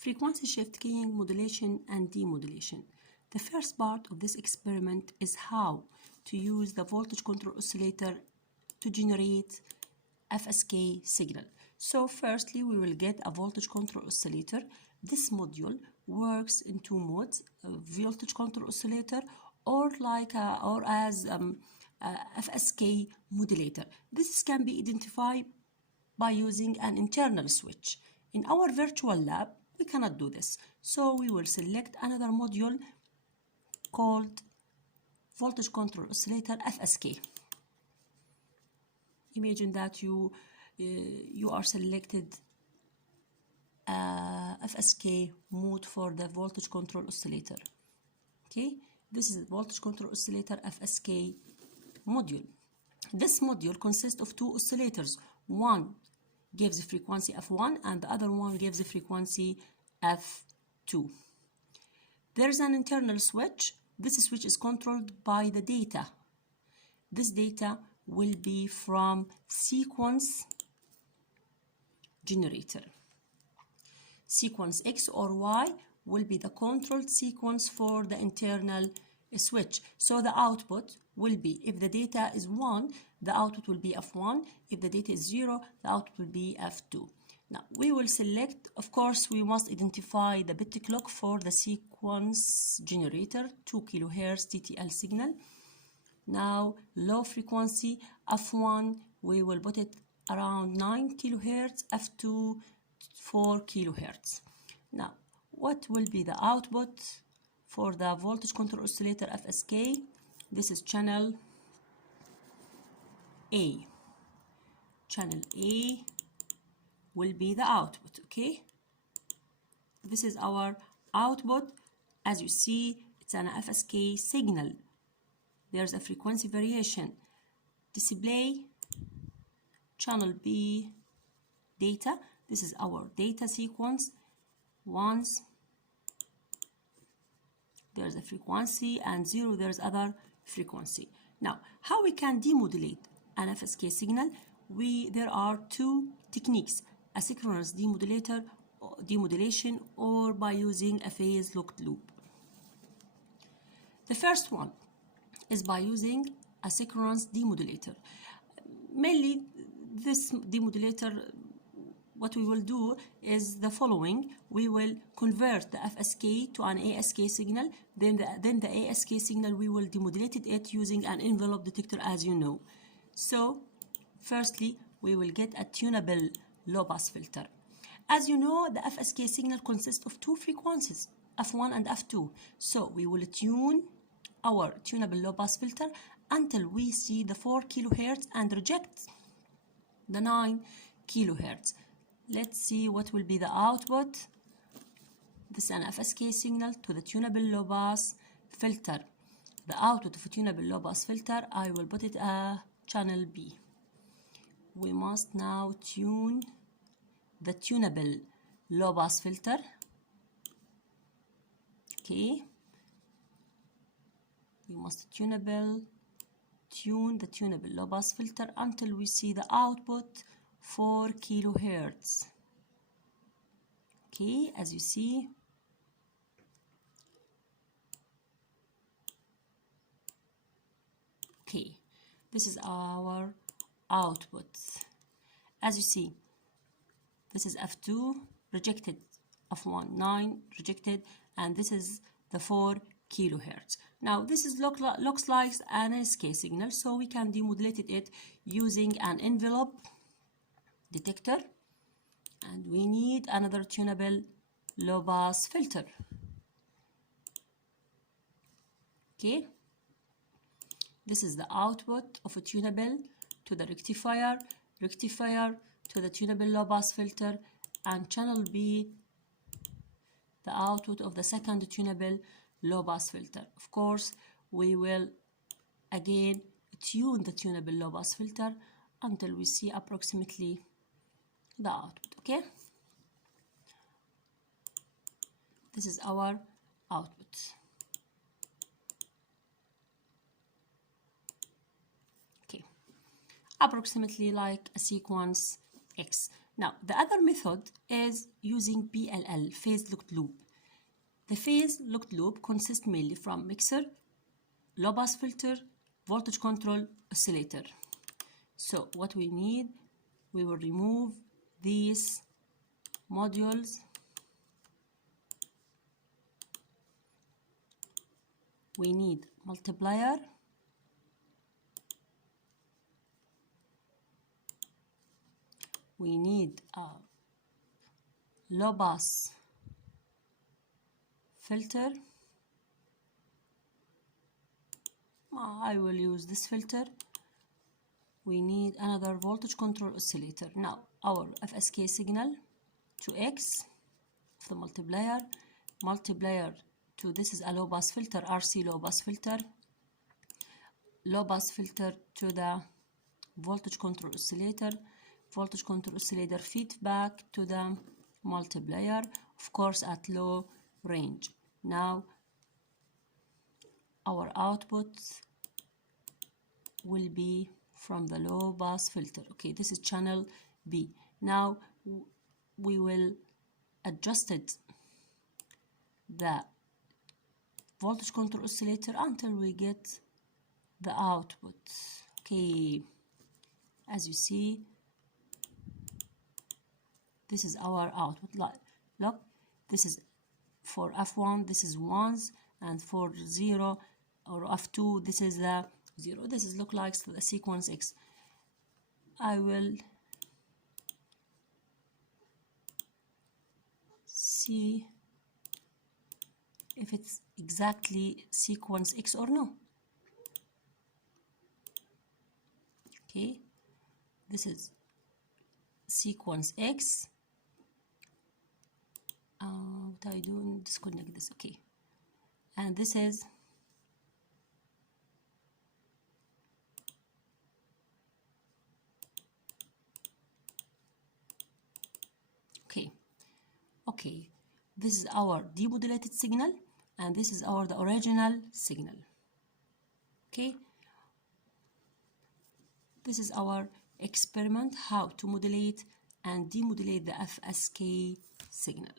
Frequency shift keying, modulation and demodulation. The first part of this experiment is how to use the voltage control oscillator to generate FSK signal. So firstly, we will get a voltage control oscillator. This module works in two modes: a voltage control oscillator or as FSK modulator. This can be identified by using an internal switch. In our virtual lab, we cannot do this. So we will select another module called voltage control oscillator FSK. Imagine that you are selected FSK mode for the voltage control oscillator. Okay, this is the voltage control oscillator FSK module. This module consists of two oscillators. One gives the frequency F1 and the other one gives the frequency F2. There is an internal switch. This switch is controlled by the data. This data will be from sequence generator. Sequence X or Y will be the controlled sequence for the internal switch. So the output will be, if the data is 1, the output will be F1. If the data is 0, the output will be F2. Now we will select, of course, we must identify the bit clock for the sequence generator, 2 kHz TTL signal. Now low frequency F1, we will put it around 9 kHz, F2 4 kHz. Now what will be the output for the voltage control oscillator FSK? This is channel A. Channel A will be the output, okay? This is our output. As you see, it's an FSK signal. There's a frequency variation. Display channel B data. This is our data sequence. Once there's a frequency and 0 there's other frequency. Now, how we can demodulate an FSK signal? There are two techniques: asynchronous demodulation or by using a phase locked loop. The first one is by using a asynchronous demodulator. Mainly this demodulator, what we will do is the following: we will convert the FSK to an ASK signal, then the ASK signal we will demodulate it using an envelope detector, as you know. So firstly, we will get a tunable low pass filter. As you know, the FSK signal consists of two frequencies, F1 and F2. So we will tune our tunable low pass filter until we see the 4 kHz and reject the 9 kHz. Let's see what will be the output. This is an FSK signal to the tunable low pass filter. The output of a tunable low pass filter, I will put it channel B. We must now tune the tunable low pass filter. Okay. We must tune the tunable low pass filter until we see the output 4 kHz. Okay, as you see. Okay, this is our output. As you see, this is F2 rejected, F1 9 rejected, and this is the 4 kHz. Now this is looks like an ASK signal, so we can demodulate it using an envelope detector, and we need another tunable low pass filter. Okay, this is the output of a tunable to the rectifier to the tunable low pass filter, and channel B the output of the second tunable low pass filter. Of course, we will again tune the tunable low pass filter until we see approximately the output. Okay, this is our output. Okay, approximately like a sequence X. Now, the other method is using PLL, phase locked loop. The phase locked loop consists mainly from mixer, low pass filter, voltage control, oscillator. So what we need, we will remove these modules. We need multiplier, we need a low pass filter. I will use this filter. We need another voltage control oscillator. Now our FSK signal to X of the multiplier to, this is a low pass filter, RC low pass filter to the voltage control oscillator feedback to the multiplier, of course at low range. Now our output will be from the low pass filter. Okay, this is channel B. Now we will adjust it, the voltage control oscillator, until we get the output. Okay, as you see, this is our output. Look, this is for F1, this is ones, and for 0 or F2, this is the 0. This is look like the sequence X. I will see if it's exactly sequence X or no. Okay, this is sequence X. What I do, disconnect this. Okay, and this is okay, this is our demodulated signal, and this is the original signal. Okay, this is our experiment, how to modulate and demodulate the FSK signal.